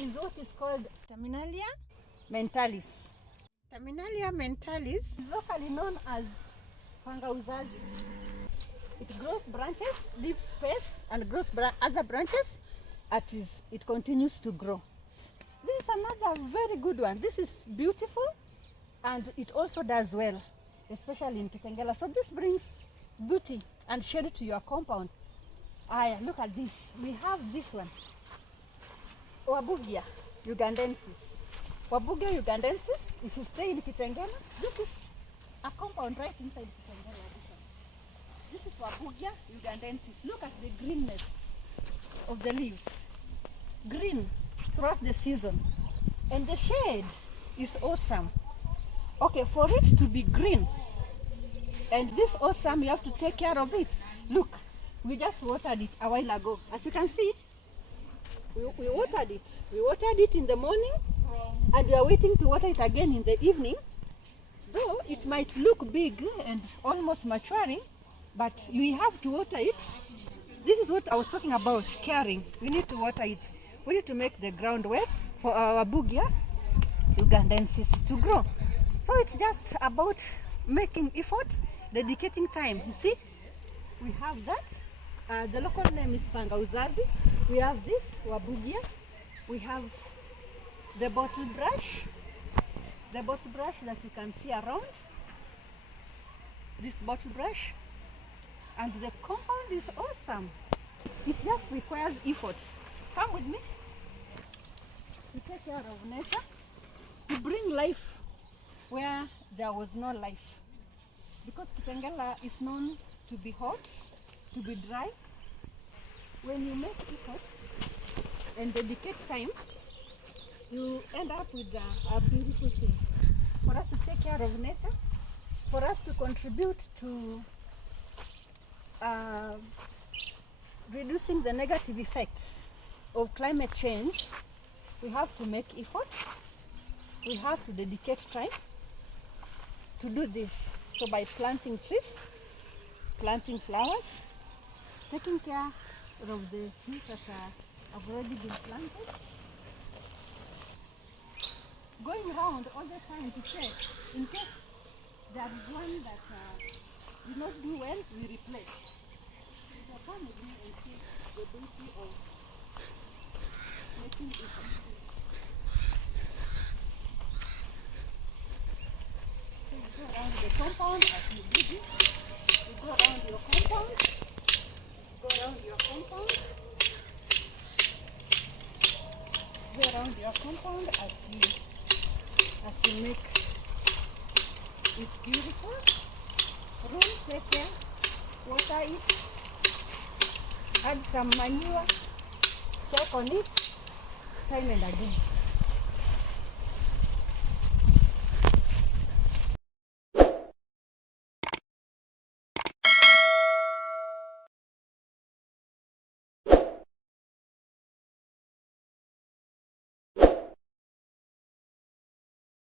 is what is called Terminalia mentalis. Terminalia mentalis is locally known as panga uzazi. It grows branches, leaves space, and grows other branches as it continues to grow. This is another very good one. This is beautiful and it also does well, especially in Kitengela. So this brings beauty and shade to your compound. Look at this. We have this one, Wabugia ugandensis. Wabugia ugandensis, if you stay in Kitengela, this is a compound right inside Kitengela. This is Wabugia ugandensis. Look at the greenness of the leaves. Green throughout the season. And the shade is awesome. Okay, for it to be green and this awesome, you have to take care of it. Look, we just watered it a while ago. As you can see, we watered it. We watered it in the morning and we are waiting to water it again in the evening. Though it might look big and almost maturing, but you have to water it. This is what I was talking about, caring. We need to water it. We need to make the ground wet for our Wabugia ugandensis to grow. So it's just about making effort, dedicating time. You see, we have that. The local name is panga uzazi. We have this Wabugia. We have the bottle brush. The bottle brush that you can see around. This bottle brush. And the compound is awesome. It just requires effort. Come with me. To take care of nature. To bring life where there was no life. Because Kitengela is known to be hot, to be dry. When you make effort and dedicate time, you end up with a beautiful thing. For us to take care of nature, for us to contribute to reducing the negative effects of climate change, we have to make effort. We have to dedicate time to do this. So by planting trees, planting flowers, taking care of the trees that have already been planted, going around all the time to check in case there is one that did not do well, we replace. So come with me and see the beauty of making effort. Go around the compound as you do this. You go around your compound. Go around your compound. Go around your compound as you make it beautiful. Room, take care, water it, add some manure, check on it, time and again.